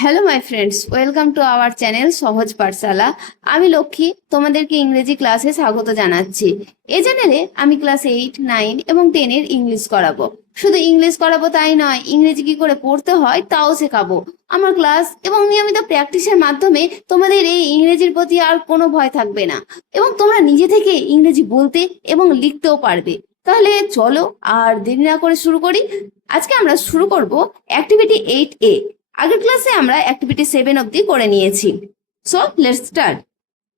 Hello my friends welcome to our channel Sahaj Pathshala আমি লক্ষ্মী, তোমাদেরকে ইংরেজি ক্লাসে স্বাগত জানাচ্ছি। এ চ্যানেলে আমি ক্লাস এইট নাইন এবং টেনের ইংলিশ করাবো। শুধু ইংলিশ করাবো তাই নয়, ইংরেজি কি করে পড়তে হয় তাও শেখাবো। আমার ক্লাস এবং নিয়মিত প্র্যাকটিসের মাধ্যমে তোমাদের এই ইংরেজির প্রতি আর কোনো ভয় থাকবে না। এবং তোমরা নিজে থেকে ইংরেজি বলতে এবং লিখতেও পারবে। তাহলে চলো আর দেরি না করে শুরু করি। আজকে আমরা শুরু করব অ্যাক্টিভিটি এইট এ আগের ক্লাসে আমরা অ্যাক্টিভিটি সেভেন অব্দি করে নিয়েছি। So let's start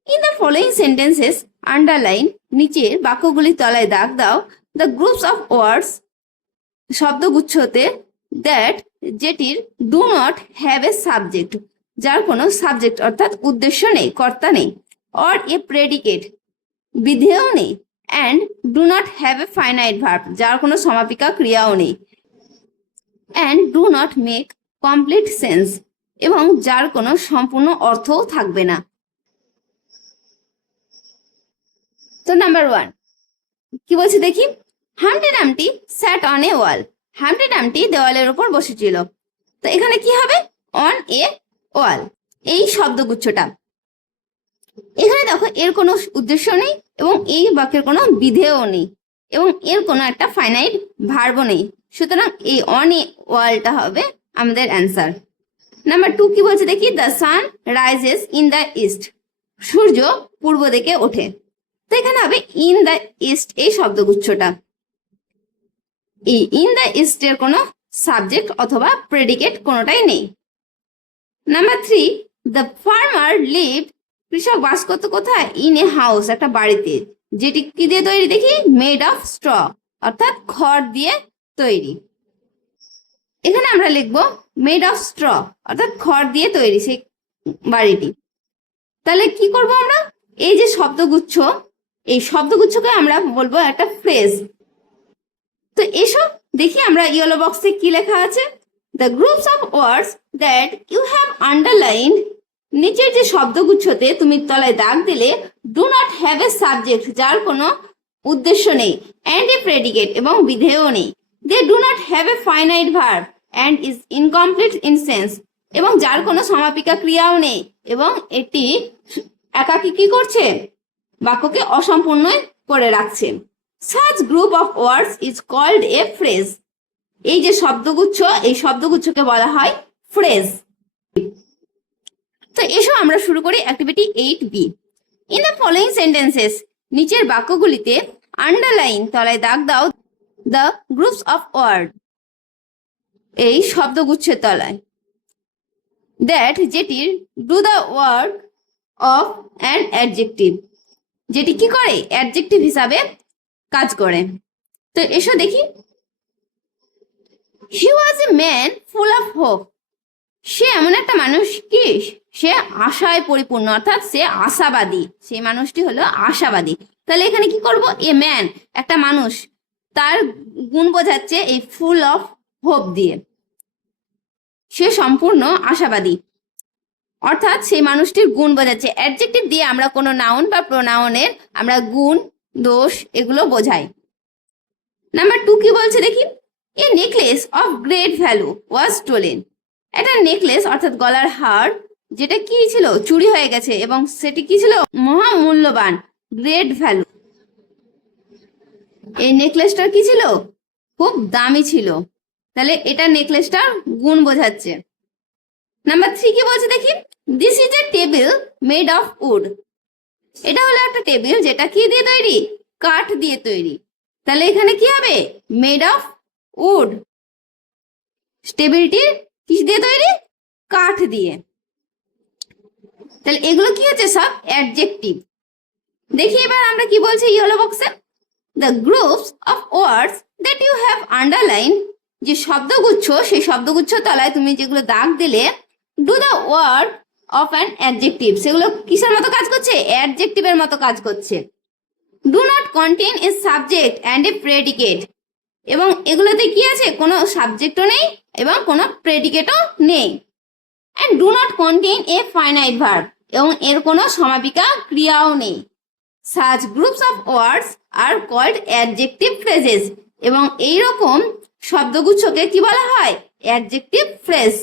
in the following sentences underline নিচের বাক্যগুলি তলায় দাগ দাও। দ্য গ্রুপস অফ ওয়ার্ডস শব্দগুচ্ছতে দ্যাট যেটির do not have a subject যার কোনো সাবজেক্ট অর্থাৎ উদ্দেশ্য নেই, কর্তা নেই অর এ প্রেডিকেট বিধেয় নেই and do not have a finite verb যার কোনো সমাপিকা ক্রিয়াও নেই। And do not make complete sense এবং যার কোনো সম্পূর্ণ অর্থও থাকবে না। তো নাম্বার ওয়ান কি বলছে দেখি? হামটি ডামটি স্যাট অন এ ওয়াল হামটি ডামটি দেওয়ালের উপর বসেছিল। তো এখানে কি হবে? অন এ ওয়াল এই শব্দগুচ্ছটা। এখানে দেখো, এর কোনো উদ্দেশ্য নেই এবং এই বাক্যের কোনো বিধেয় নেই এবং এর কোনো একটা ফাইনাইট ভার্বও নেই। সুতরাং এই অন এ ওয়ালটা হবে আমাদের অ্যান্সার নাম্বার টু কি বলছে দেখি? The sun rises in the east সূর্য পূর্ব দিকে ওঠে। তো এখানে হবে ইন দ্য ইস্ট এই শব্দগুচ্ছটা। এই ইন দ্য ইস্ট এর কোনো সাবজেক্ট অথবা প্রেডিকেট কোনোটাই নেই। Number three the farmer live কৃষক বাস করতো কোথায়? ইন এ হাউস একটা বাড়িতে। যেটি কি দিয়ে তৈরি দেখি? মেড অফ স্ট্র অর্থাৎ খড় দিয়ে তৈরি। এখানে আমরা লিখব মেড অফ স্ট্র অর্থাৎ খড় দিয়ে তৈরি সেই বাড়িটি। তাহলে কি করব আমরা? এই যে শব্দগুচ্ছ, এই শব্দগুচ্ছকে আমরা বলব একটা ফ্রেজ তো এসো দেখি আমরা ইয়েলো বক্সে কি লেখা আছে? The groups of words that you have underline নিচের যে শব্দগুচ্ছতে তুমি তলায় দাগ দিলে do not have a subject যার কোনো উদ্দেশ্য নেই অ্যান্ড এ প্রেডিকেট এবং বিধেয় নেই। They do not have a finite verb and is incomplete in sense এবং যার কোনো সমাপিকা ক্রিয়াও নেই। এবং এটি একাকি কি করছে? বাক্যকে অসম্পূর্ণ করে রাখছে। Such group of words is called a phrase এই যে শব্দগুচ্ছ, এই শব্দগুচ্ছকে বলা হয় ফ্রেজ তো এসো আমরা শুরু করি activity eight B in the following sentences নিচের বাক্যগুলিতে আন্ডারলাইন তলায় দাগ দাও। The groups of word. এই শব্দগুচ্ছের তলায়। দ্যাট যেটির do the word of an adjective. যেটি কি করে? অ্যাডজেক্টিভ হিসাবে কাজ করে। তো এসো দেখি। He was a man full of hope সে এমন একটা মানুষ কি? সে আশায় পরিপূর্ণ, অর্থাৎ সে আশাবাদী। সেই মানুষটি হলো আশাবাদী। তাহলে এখানে কি করব? এ ম্যান একটা মানুষ। তার গুণ বোঝাচ্ছে এই ফুল অফ হোপ দিয়ে। সে সম্পূর্ণ আশাবাদী। অর্থাৎ সেই মানুষটির গুণ বোঝাচ্ছে। অ্যাডজেক্টিভ দিয়ে আমরা কোনো নাউন বা প্রোনাউনের আমরা গুণ, দোষ এগুলো বোঝাই। নাম্বার টু কি বলছে দেখি? A necklace of great value was stolen একটা নেকলেস অর্থাৎ গলার হার, যেটা কি ছিল? চুরি হয়ে গেছে এবং সেটি কি ছিল? মহামূল্যবান গ্রেট ভ্যালু এই নেকলেসটার কি ছিল? খুব দামি ছিল। তাহলে এটা নেকলেসটার গুণ বোঝাচ্ছে। নাম্বার থ্রি কি বলছে দেখি? This is a table made of wood এটা হলো একটা টেবিল যেটা কি দিয়ে তৈরি? কাঠ দিয়ে তৈরি। তাহলে এখানে কি হবে? মেড অফ উড টেবিলটির কিস দিয়ে তৈরি? কাঠ দিয়ে। তাহলে এগুলো কি হচ্ছে সব? অ্যাডজেক্টিভ দেখি এবার আমরা কি বলছি ইয়েলো বক্সে the groups of words that you have underline যে শব্দগুচ্ছ, সেই শব্দগুচ্ছ তলায় তুমি যেগুলো দাগ দিলে do the word of an adjective সেগুলো কিসের মতো কাজ করছে? অ্যাডজেক্টিভের মতো কাজ করছে। Do not contain a subject and a predicate এবং এগুলোতে কি আছে? কোনো সাবজেক্টও নেই এবং কোনো প্রেডিকেটও নেই। And do not contain a finite verb এবং এর কোনো সমাপিকা ক্রিয়াও নেই। Such groups of words are called adjective phrases এবং এই রকম শব্দগুচ্ছকে কি বলা হয়? অ্যাডজেক্টিভ ফ্রেজ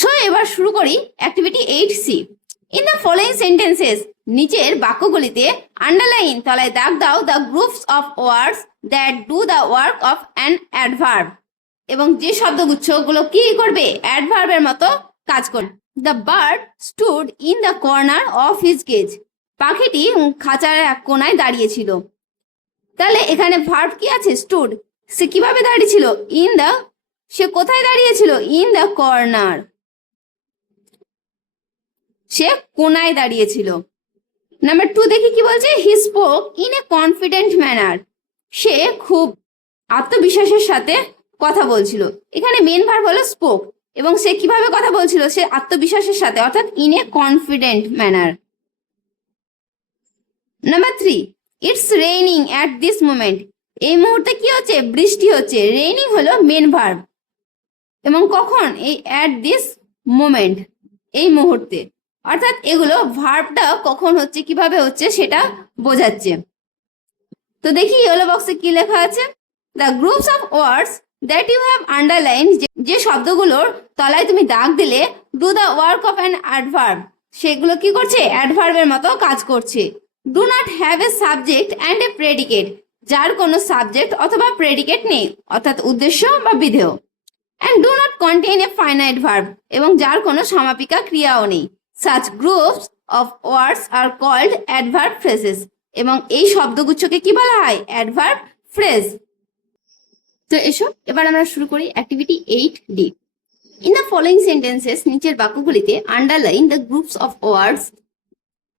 সো এবার শুরু করি activity eight C in the following sentences নিচের বাক্যগুলিতে আন্ডারলাইন তলায় দাগ দাও the groups of words that do the work of an adverb এবং যে শব্দগুচ্ছগুলো কি করবে? অ্যাডভার্বের মতো কাজ করবে। The bird stood in the corner of his cage পাখিটি খাঁচার এক কোনায় দাঁড়িয়েছিল তাহলে এখানে ভার্ব কি আছে, স্টুড? সে কীভাবে দাঁড়িয়েছিল? ইন দ্য, সে কোথায় দাঁড়িয়েছিল? In the corner. সে কোনায় দাঁড়িয়েছিল। নাম্বার টু দেখি কি বলছে? He spoke in a confident manner. সে খুব আত্মবিশ্বাসের সাথে কথা বলছিল। এখানে মেন ভার্ব হলো স্পোক। এবং সে কীভাবে কথা বলছিল? সে আত্মবিশ্বাসের সাথে, অর্থাৎ in a confident manner. Number three it's raining at this moment এই মুহূর্তে কি হচ্ছে? বৃষ্টি হচ্ছে। রেইনিং হলো মেন ভার্ব এবং কখন? এই অ্যাট দিস মোমেন্ট এই মুহূর্তে। অর্থাৎ এগুলো ভার্বটা কখন হচ্ছে, কীভাবে হচ্ছে, সেটা বোঝাচ্ছে। তো দেখি ইয়েলো বক্সে কি লেখা আছে? The groups of words that you have underline যে শব্দগুলোর তলায় তুমি দাগ দিলে do the work of an adverb সেগুলো কি করছে? অ্যাডভার্বের মতো কাজ করছে। Do not have a subject and a predicate যার কোনো সাবজেক্ট অথবা প্রেডিকেট নেই, অর্থাৎ উদ্দেশ্য বা বিধেয়। And do not contain a finite verb এবং যার কোনো সমাপিকা ক্রিয়াও নেই। Such groups of words are called adverb phrases এবং এই শব্দগুচ্ছকে কি বলা হয়? অ্যাডভার্ব ফ্রেজ তো এসো, এবার আমরা শুরু করি activity eight D in the following sentences নিচের বাক্যগুলিতে underline the groups of words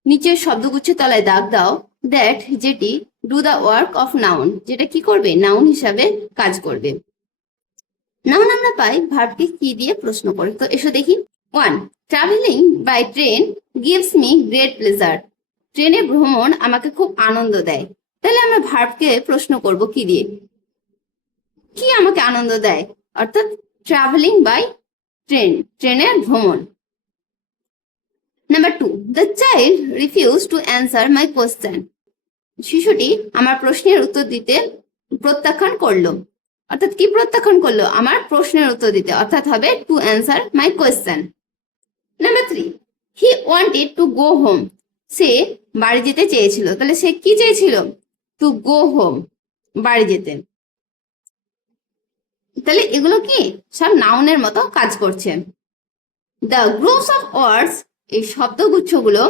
নিচের শব্দগুচ্ছের তলায় দাগ দাও দ্যাট যেটি do the work of noun যেটা কি করবে? নাউন হিসাবে কাজ করবে। নাউন আমরা পাই ভার্বকে কি দিয়ে প্রশ্ন করে। তো এসো দেখি। One travelling by train gives me great pleasure ট্রেনে ভ্রমণ আমাকে খুব আনন্দ দেয়। তাহলে আমরা ভার্বকে প্রশ্ন করব কি দিয়ে? কি আমাকে আনন্দ দেয়? অর্থাৎ ট্রাভেলিং বাই ট্রেন ট্রেনের ভ্রমণ। Number two the child refuse to answer my question শিশুটি আমার প্রশ্নের উত্তর দিতে প্রত্যাখ্যান করল। অর্থাৎ কি প্রত্যাখ্যান করল? আমার প্রশ্নের উত্তর দিতে, অর্থাৎ হবে to answer my question number three he wanted to go home সে বাড়ি যেতে চেয়েছিল। তাহলে সে কি চেয়েছিল? টু গো হোম বাড়ি যেতে। তাহলে এগুলো কি? সব নাউনের মতো কাজ করছে। দ্য গ্রুপস অফ ওয়ার্ডস এই শব্দগুচ্ছগুলো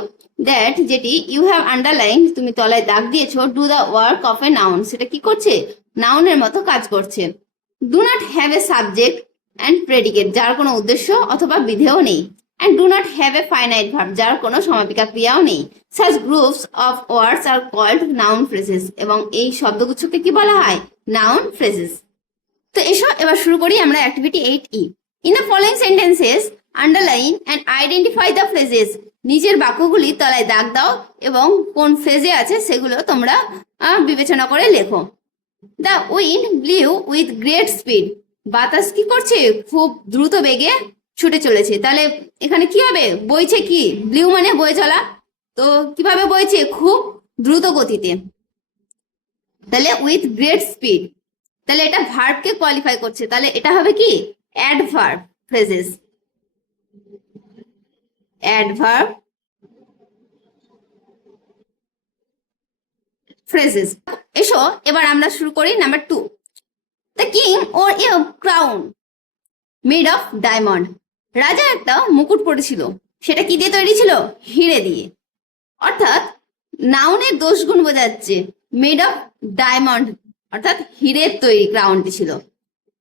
দ্যাট যেটি ইউ হ্যাভ আন্ডারলাইন তুমি তলায় দাগ দিয়েছ do the work of a noun সেটা কি করছে? নাউনের মতো কাজ করছে। Do not have a subject and predicate যার কোনো উদ্দেশ্য অথবা বিধেয় নেই। And do not have a finite verb যার কোনো সমাপিকা ক্রিয়াও নেই। Such groups of words are called noun phrases এবং এই শব্দগুচ্ছকে কি বলা হয়? নাউন ফ্রেজেস তো এসো, এবার শুরু করি আমরা activity eight E in the following sentences underline and identify the phrases নিজের বাক্যগুলি তলায় দাগ দাও এবং কোন ফ্রেজে আছে সেগুলো তোমরা বিবেচনা করে লেখো। The wind blew with great speed বাতাস কি করছে? খুব দ্রুত বেগে ছুটে চলেছে। তাহলে এখানে কি হবে? বইছে কি? ব্লিউ মানে বয়ে চলা। তো কীভাবে বইছে? খুব দ্রুত গতিতে। তাহলে উইথ গ্রেট স্পিড তাহলে এটা ভার্বকে কোয়ালিফাই করছে। তাহলে এটা হবে কি? অ্যাডভার্ব ফ্রেজেস অ্যাডভার্ব ফ্রেজেস এসো, এবার আমরা শুরু করি number two the king wore a crown made of diamond রাজা একটা মুকুট পরেছিল, সেটা কি দিয়ে তৈরি ছিল? হিরে দিয়ে। অর্থাৎ নাউনের দোষ গুণ বোঝাচ্ছে মেড অফ ডায়মন্ড অর্থাৎ হিরের তৈরি ক্রাউনটি ছিল।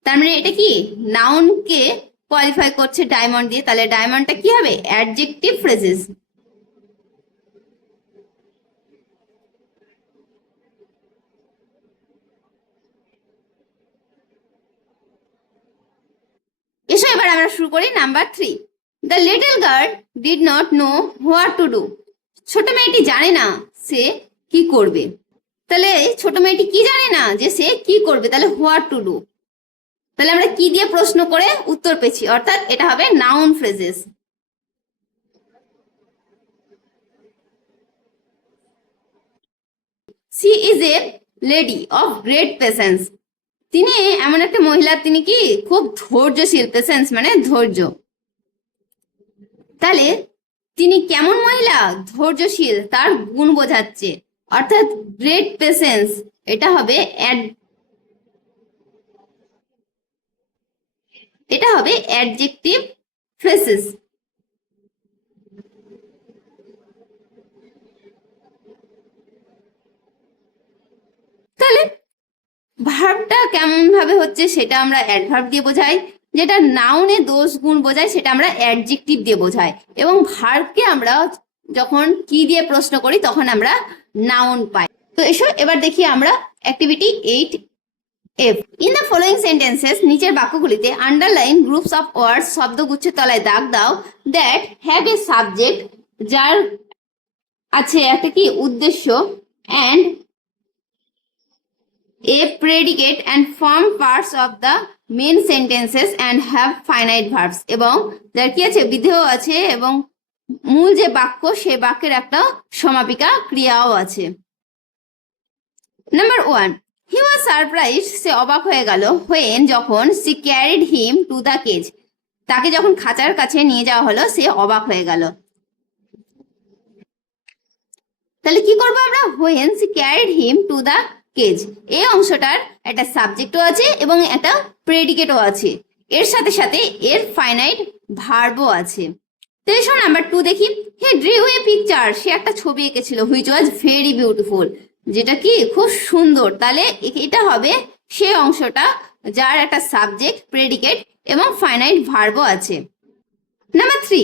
তার মানে এটা কি? নাউনকে কোয়ালিফাই করছে ডায়মন্ড দিয়ে, তাহলে ডায়মন্ডটা কি হবে? অ্যাডজেক্টিভ ফ্রেজেস এসো এবার আমরা শুরু করি number three the little girl did not know what to do ছোট মেয়েটি জানে না সে কি করবে। তাহলে ছোট মেয়েটি কি জানে না যে সে কি করবে? তাহলে হোয়াট টু ডু তাহলে আমরা কি দিয়ে প্রশ্ন করে উত্তর পেয়েছি? অর্থাৎ এটা হবে noun phrases she is a lady of great patience তিনি এমন একটা মহিলা, তিনি কি খুব ধৈর্যশীল পেশেন্স মানে ধৈর্য। তাহলে তিনি কেমন মহিলা? ধৈর্যশীল, তার গুণ বোঝাচ্ছে। অর্থাৎ গ্রেট পেশেন্স এটা হবে এটা হবে অ্যাডজেক্টিভ ফ্রেসেস তাহলে ভার্বটা কেমন ভাবে হচ্ছে সেটা আমরা অ্যাডভার্ব দিয়ে বোঝাই, যেটা নাউনে দোষ গুণ বোঝায় সেটা আমরা অ্যাডজেক্টিভ দিয়ে বোঝাই এবং ভার্বকে আমরা যখন কি দিয়ে প্রশ্ন করি তখন আমরা নাউন পাই। তো এসো এবার দেখি আমরা activity eight F in the following sentences নিচের বাক্যগুলিতে আন্ডারলাইন গ্রুপস অফ ওয়ার্ডস শব্দগুচ্ছের তলায় দাগ দাও দ্যাট হ্যাভ এ সাবজেক্ট যার আছে একটা কি, উদ্দেশ্য and a predicate and form parts of the main sentences and have finite verbs. এবং যার কি আছে, বিধেয় আছে, এবং মূল যে বাক্য, সে বাক্যের একটা সমাপিকা ক্রিয়াও আছে। Number one he was surprise সে অবাক হয়ে গেল হোয়েন যখন she carried him to the cage তাকে যখন খাঁচার কাছে নিয়ে যাওয়া হলো, সে অবাক হয়ে গেল। তাহলে কি করব আমরা? When she carried him to the cage এই অংশটার একটা সাবজেক্টও আছে এবং একটা প্রেডিকেটও আছে। এর সাথে সাথে এর ফাইনাইট ভার্বও আছে। তো এসব নাম্বার টু দেখি। হে ড্রিউ এ পিকচার সে একটা ছবি এঁকেছিল হুইচ ওয়াজ ভেরি বিউটিফুল যেটা কি খুব সুন্দর। তাহলে এটা হবে সে অংশটা যার একটা সাবজেক্ট প্রেডিকেট এবং ফাইনাইট ভার্বও আছে। Number three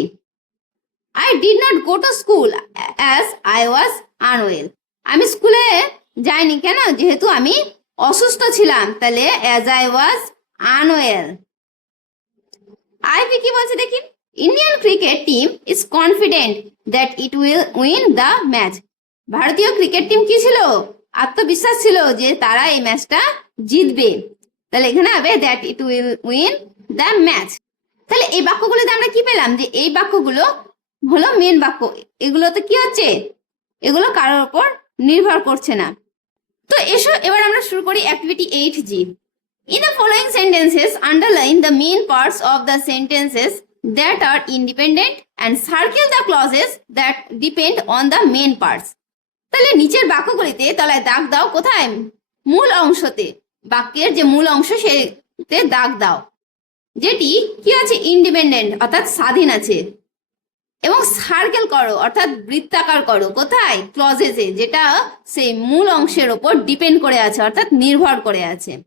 I did not go to school as I was unwell আমি স্কুলে যাইনি কেন? যেহেতু আমি অসুস্থ ছিলাম, তাহলে অ্যাজ আই ওয়াজ আনওয়েল আইবি কি বলছে দেখি? Indian cricket team is confident that it will win the match ভারতীয় ক্রিকেট টিম কি ছিল? আত্মবিশ্বাস ছিল যে তারা এই ম্যাচটা জিতবে। তাহলে এখানে হবে that it will win the match তাহলে এই বাক্যগুলোতে আমরা কি পেলাম? যে এই বাক্যগুলো হলো মেন বাক্য। এগুলোতে কি হচ্ছে? এগুলো কারোর ওপর নির্ভর করছে না। তো এসো, এবার আমরা শুরু করি activity eight G in the following sentences underline the main parts of the sentences that are independent and circle the clauses that depend on the main parts তাহলে নিচের বাক্যগুলিতে তলায় দাগ দাও, কোথায়? মূল অংশতে। বাক্যের যে মূল অংশ, সেতে দাগ দাও। যেটি কি আছে? ইন্ডিপেন্ডেন্ট, অর্থাৎ স্বাধীন আছে। এবং সার্কেল করো, অর্থাৎ বৃত্তাকার করো। কোথায়? ক্লজেসে, যেটা সেই মূল অংশের ওপর ডিপেন্ড করে আছে, অর্থাৎ নির্ভর করে আছে।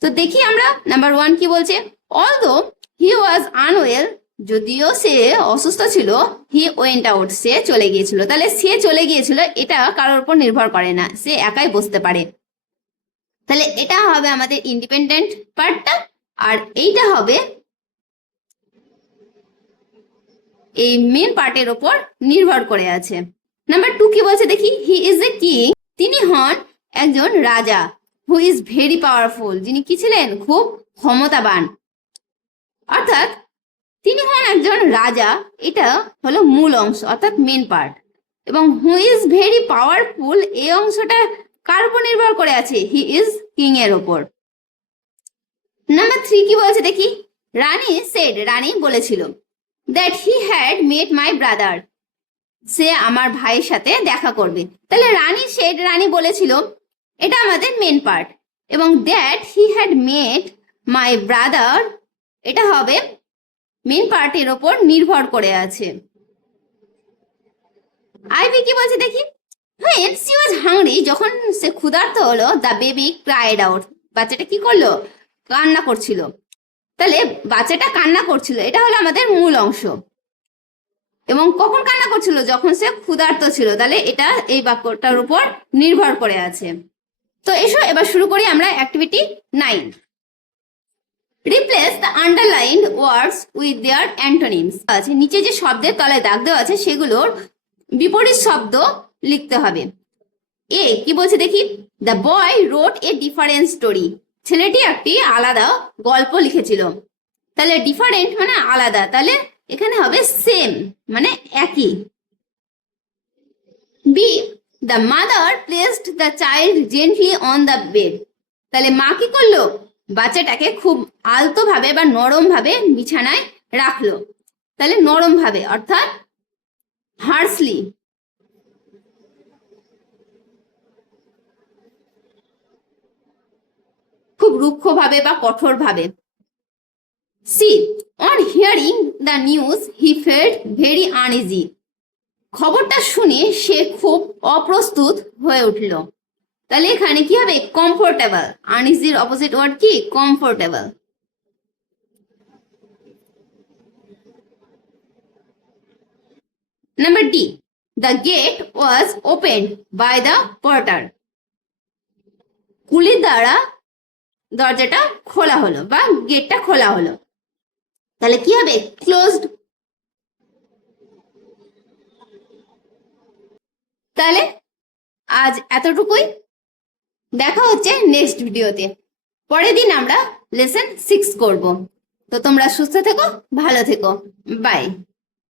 তো দেখি আমরা, নাম্বার ওয়ান কি বলছে? অল দো হি ওয়াজ আনওয়েল যদিও সে অসুস্থ ছিল হি ওয়েন্ট আউট সে চলে গিয়েছিল। তাহলে সে চলে গিয়েছিল, এটা কারোর উপর নির্ভর করে না, সে একাই বসতে পারে। তাহলে এটা হবে আমাদের ইন্ডিপেন্ডেন্ট পার্টটা আর এইটা হবে এই মেন পার্টের ওপর নির্ভর করে আছে। নাম্বার টু কি বলছে দেখি হি ইজ এ কিং তিনি হন একজন রাজা হু ইজ ভেরি পাওয়ারফুল যিনি কি ছিলেন? খুব ক্ষমতাবান। অর্থাৎ তিনি হন একজন রাজা। এটা হলো মূল অংশ, অর্থাৎ মেন পার্ট এবং হু ইজ ভেরি পাওয়ারফুল এই অংশটা কার উপর নির্ভর করে আছে? হি ইজ কিং এর ওপর নাম্বার থ্রি কি বলছে দেখি? রানী সেড রানী বলেছিল that he had met my brother সে আমার ভাইয়ের সাথে দেখা করবে। তাহলে রানী শেড রানী বলেছিল, এটা আমাদের মেন পার্ট এবং that he had met my brother এটা হবে মেন পার্টের ওপর নির্ভর করে আছে। আইভি কি বলছে দেখি? হোয়েন সি ওয়াজ হাংরি যখন সে ক্ষুধার্ত হলো দ্য বেবি ক্রাইড আউট বাচ্চাটা কি করল? কান্না করছিল। তাহলে বাচ্চাটা কান্না করছিল। এটা হলো আমাদের মূল অংশ। এবং কখন কান্না করছিল? যখন সে ক্ষুধার্ত ছিল। তাহলে এটা এই বাক্যটার উপর নির্ভর করে আছে। তো এসো, এবার শুরু করি আমরা activity nine replace the underlined words with their antonyms আছে, নিচে যে শব্দের তলায় দাগ দেওয়া আছে সেগুলোর বিপরীত শব্দ লিখতে হবে। এ কি বলছে দেখি? The boy wrote a different story ছেলেটি একটি আলাদা গল্প লিখেছিল। তাহলে ডিফারেন্ট মানে আলাদা। তাহলে এখানে হবে সেম মানে একই। B the mother placed the child gently on the bed তাহলে মা কি করল? বাচ্চাটাকে খুব আলতো ভাবে বা নরম ভাবে বিছানায় রাখল। তাহলে নরম ভাবে অর্থাৎ হার্সলি। খুব রুক্ষভাবে বা কঠোরভাবে। C on hearing the news he felt very uneasy খবরটা শুনে সে খুব অপ্রস্তুত হয়ে উঠল। তাহলে এখানে কি হবে? কমফোর্টেবল আনইজির অপোজিট ওয়ার্ড কি? Comfortable number D the gate was open by the porter কুলির দ্বারা দরজাটা খোলা হলো বা গেটটা খোলা হলো। তাহলে কি হবে? ক্লোজড তাহলে আজ এতটুকুই। দেখা হচ্ছে নেক্সট ভিডিওতে পরের দিন আমরা লেসন সিক্স করব। তো তোমরা সুস্থ থেকো, ভালো থেকো। বাই